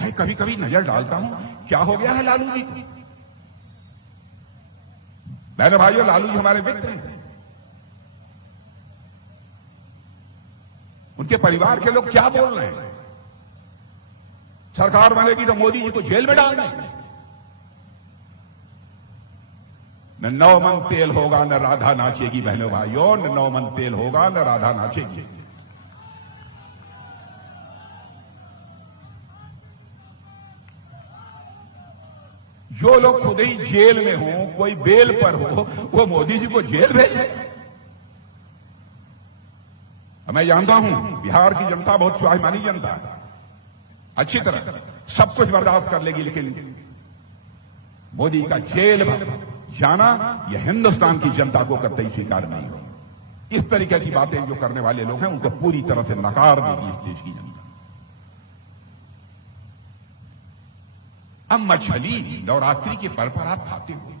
मैं कभी कभी नजर डालता हूं क्या हो गया है लालू जी को। बहनों भाइयों, लालू जी हमारे मित्र हैं। उनके परिवार के लोग क्या बोल रहे हैं? सरकार बनेगी तो मोदी जी को जेल में डाल देंगे। न 9 मन तेल होगा न राधा नाचेगी। बहनों भाइयों, न 9 मन तेल होगा न राधा नाचेगी। जो लोग खुद ही जेल में हो, कोई बेल पर हो, वो मोदी जी को जेल भेजे। मैं जानता हूं बिहार की जनता बहुत स्वाभिमानी जनता है, अच्छी तरह सब कुछ बर्दाश्त कर लेगी, लेकिन मोदी का जेल जाना यह हिंदुस्तान की जनता को कतई स्वीकार नहीं हो। इस तरीके की बातें जो करने वाले लोग हैं उनको पूरी तरह से नकार देगी इस देश की जनता। अब मछली नवरात्रि के पर्व पर आप खाते हो,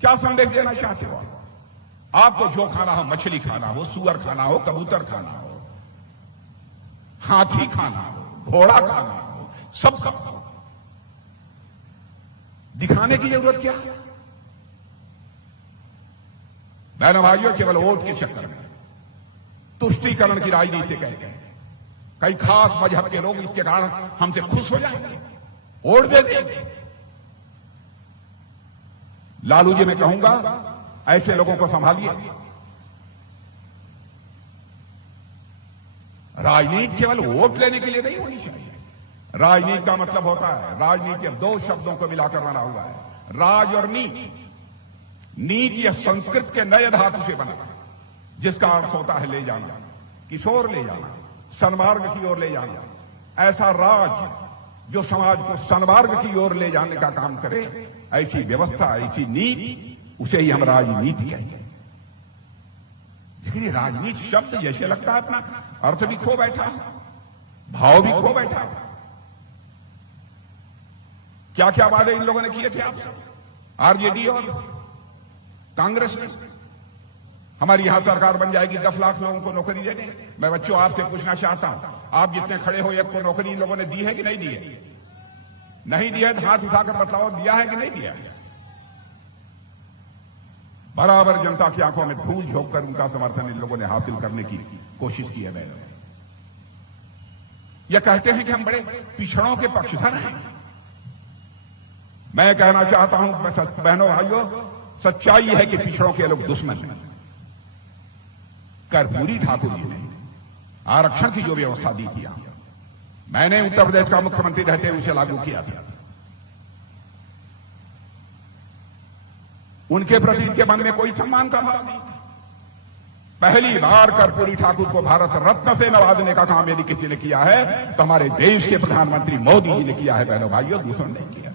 क्या संदेश देना चाहते हो? आपको जो खाना हो, मछली खाना हो, सुअर खाना हो, कबूतर खाना हो, हाथी खाना हो, घोड़ा खाना हो, सब खाओ। दिखाने की जरूरत क्या है? बहनों भाइयों, केवल वोट के चक्कर में तुष्टीकरण की राजनीति से कहते हैं कई खास मजहब के लोग इसके कारण हमसे खुश हो जाएंगे, वोट दे देंगे। लालू जी, मैं कहूंगा ऐसे लोगों को संभालिए। राजनीति केवल वोट लेने के लिए नहीं होनी चाहिए। राजनीति का मतलब होता है, राजनीति अब 2 शब्दों को मिलाकर बना हुआ है, राज और नीति। नीति या संस्कृत के नए धातु से बना, जिसका अर्थ होता है ले जाना, किशोर ले जाना, सन्मार्ग की ओर ले जाना। ऐसा राज जो समाज को सन्मार्ग की ओर ले जाने का काम करे, ऐसी व्यवस्था, ऐसी नीति, उसे ही हम राजनीति कहते हैं। लेकिन ये राजनीति शब्द जैसे लगता है अपना अर्थ भी खो बैठा है, भाव भी खो बैठा है। क्या क्या वादे इन लोगों ने किए थे आप? आरजेडी और कांग्रेस ने हमारी यहां सरकार बन जाएगी, 10 लाख लोगों को नौकरी दे दें। मैं बच्चों आपसे पूछना चाहता हूं, आप जितने खड़े हो, एक को नौकरी इन लोगों ने दी है कि नहीं दी है? नहीं दी है तो हाथ उठाकर बताओ, दिया है कि नहीं दिया है? बराबर जनता की आंखों में धूल झोंक कर उनका समर्थन इन लोगों ने हासिल करने की कोशिश की है। यह कहते हैं कि हम बड़े पिछड़ों के पक्षधर हैं। मैं कहना चाहता हूं बहनों भाइयों, सच्चाई है कि पिछड़ों के लोग दुश्मन हैं। कर्पूरी ठाकुर जी ने आरक्षण की जो व्यवस्था दी थी, मैंने उत्तर प्रदेश का मुख्यमंत्री रहते हुए उसे लागू किया था। उनके प्रति इनके मन में कोई सम्मान का भाव नहीं। पहली बार कर्पूरी ठाकुर को भारत रत्न से नवाजने का काम यदि किसी ने किया है तो हमारे देश के प्रधानमंत्री मोदी जी ने किया है। बहनों भाइयों, दूसरा नहीं किया।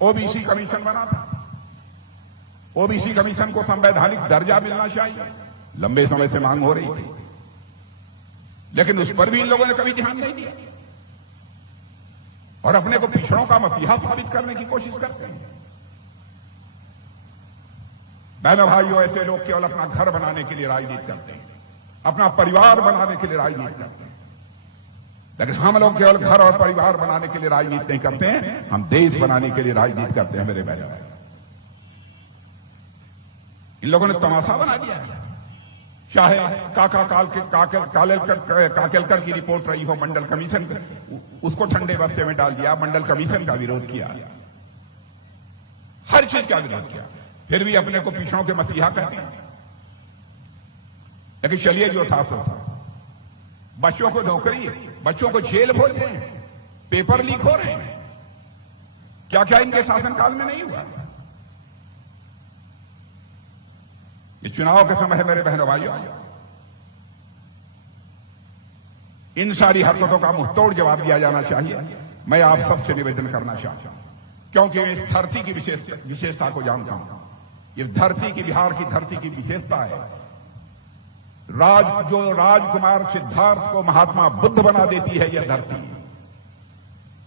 ओबीसी कमीशन बना था। ओबीसी कमीशन को संवैधानिक दर्जा मिलना चाहिए, लंबे समय से मांग हो रही थी, लेकिन उस पर भी इन लोगों ने कभी ध्यान नहीं दिया और अपने को पिछड़ों का मसीहा साबित करने की कोशिश करते हैं। बहनों भाइयों, ऐसे लोग केवल अपना घर बनाने के लिए राजनीति करते हैं, अपना परिवार बनाने के लिए राजनीति करते हैं, लेकिन हम लोग केवल घर और परिवार बनाने के लिए राजनीति नहीं करते हैं, हम देश बनाने के लिए राजनीति करते हैं। मेरे बहनों, इन लोगों ने तमाशा बना दिया है। चाहे काकेलकर की रिपोर्ट रही हो मंडल कमीशन, उसको ठंडे बस्ते में डाल दिया, मंडल कमीशन का विरोध किया, हर चीज का विरोध किया, फिर भी अपने को पिछड़ों के मसीहा कहते हैं। लेकिन चलिए, जो था तो था। बच्चों को नौकरी, बच्चों को जेल भेज रहे हैं, पेपर लीक हो रहे हैं, क्या क्या इनके शासनकाल में नहीं हुआ? ये चुनाव के समय है मेरे बहनों भाइयों, इन सारी हरकतों का मुंहतोड़ जवाब दिया जाना चाहिए। मैं आप सबसे निवेदन करना चाहता हूं, क्योंकि इस धरती की विशेषता को जानता हूं। इस धरती की, बिहार की धरती की विशेषता है जो राजकुमार सिद्धार्थ को महात्मा बुद्ध बना देती है यह धरती।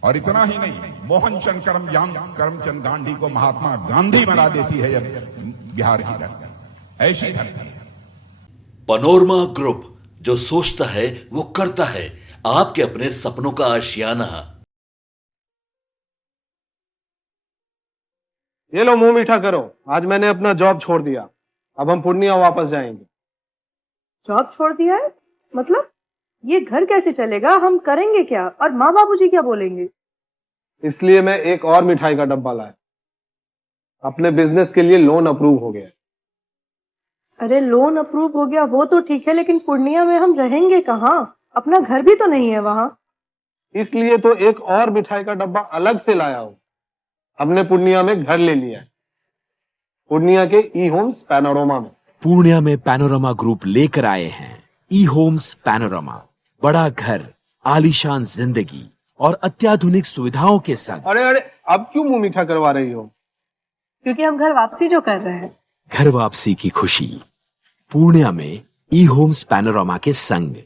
और इतना ही नहीं, मोहनचंद करमचंद गांधी को महात्मा गांधी बना देती है यह बिहार की धरती। ऐसी धरती है। पनोरमा ग्रुप, जो सोचता है वो करता है। आपके अपने सपनों का आशियाना। ये लो मुंह मीठा करो, आज मैंने अपना जॉब छोड़ दिया, अब हम पूर्णिया वापस जाएंगे। जॉब छोड़ दिया है? मतलब ये घर कैसे चलेगा? हम करेंगे क्या? और माँ बाबूजी क्या बोलेंगे? इसलिए मैं एक और मिठाई का डब्बा लाया। अपने बिजनेस के लिए लोन अप्रूव हो गया है। अरे लोन अप्रूव हो गया वो तो ठीक है, लेकिन पूर्णिया में हम रहेंगे कहाँ? अपना घर भी तो नहीं है वहां। इसलिए तो एक और मिठाई का डब्बा अलग से लाया हूं। हमने पूर्णिया में घर ले लिया है, पूर्णिया के ई होम्स पैनोरमा में। पूर्णिया में पैनोरमा ग्रुप लेकर आए हैं ई होम्स पैनोरमा। बड़ा घर, आलीशान जिंदगी और अत्याधुनिक सुविधाओं के संग। अरे अरे, अब क्यों मुंह मीठा करवा रही हो? क्योंकि हम घर वापसी जो कर रहे हैं। घर वापसी की खुशी पूर्णिया में ई होम्स पैनोरमा के संग।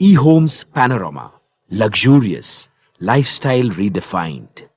ई Homes Panorama, luxurious lifestyle redefined.